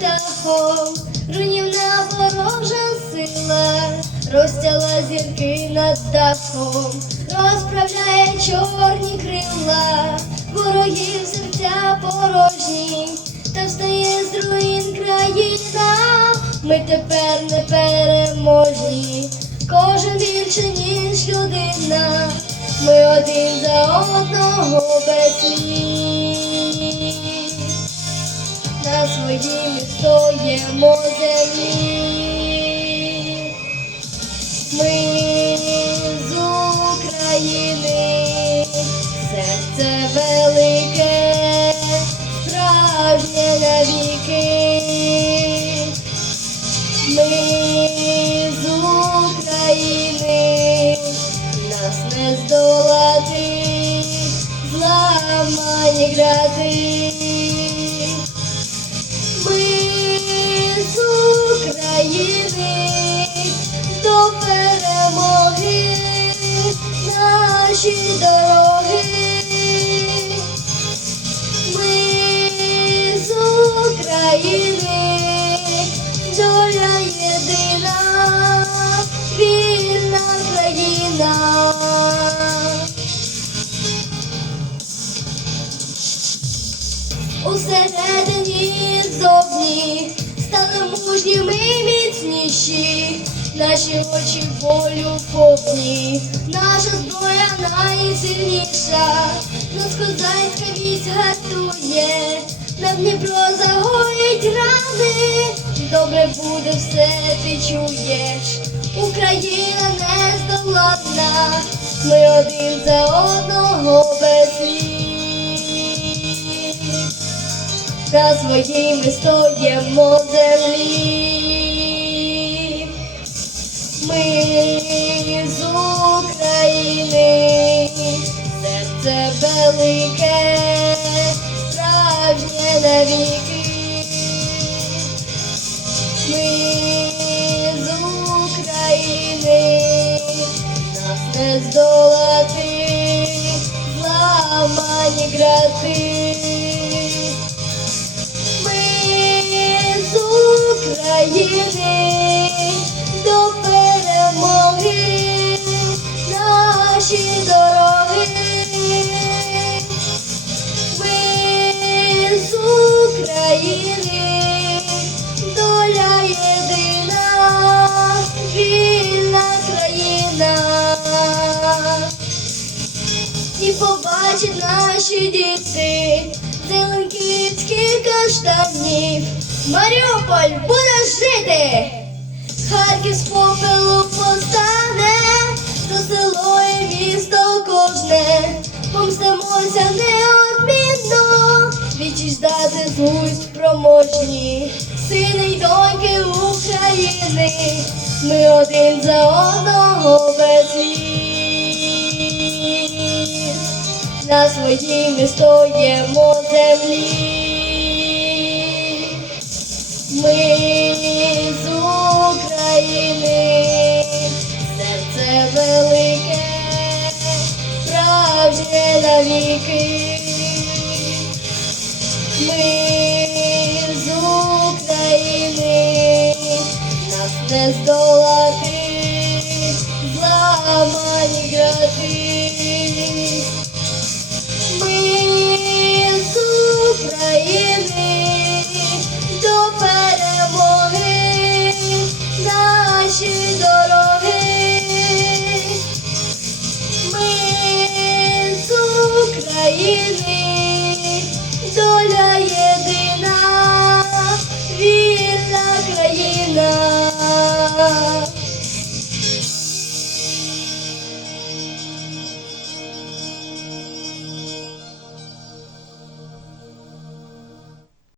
дахом, руйнівна ворожа сила, розтяла зірки над дахом, розправляє чорні крила, ворогів серця порожні, та встає з руїн країна. Ми тепер не переможні, кожен більше, ніж людина. Ми один за одного без слів. На своїм стоїмо землі. Ми наші дороги. Ми з України, доля єдина, вільна країна. Усередині зовні стали мужніми і міцніші, наші очі волю повні, наша зброя найсильніша, нас козацька вісь гартує, на Дніпро загоїть рани, добре буде все, ти чуєш, Україна не здоланна, ми один за одного без слів. На своїй стоїмо землі. Ми з України, серце велике, справжнє навіки. Ми з України, нас не здолати, зламані грати. Побачать наші діти. Зеленківських каштанів. Маріуполь буде жити, Харків з попелу постане, то село і місто кожне, помстимося неодмінно, вічі ждати злусь спроможні, сини й доньки України, ми один за одного без На своїй ми стоїмо землі. Ми з України, серце велике, справжнє навіки. Ми з України, нас не зламані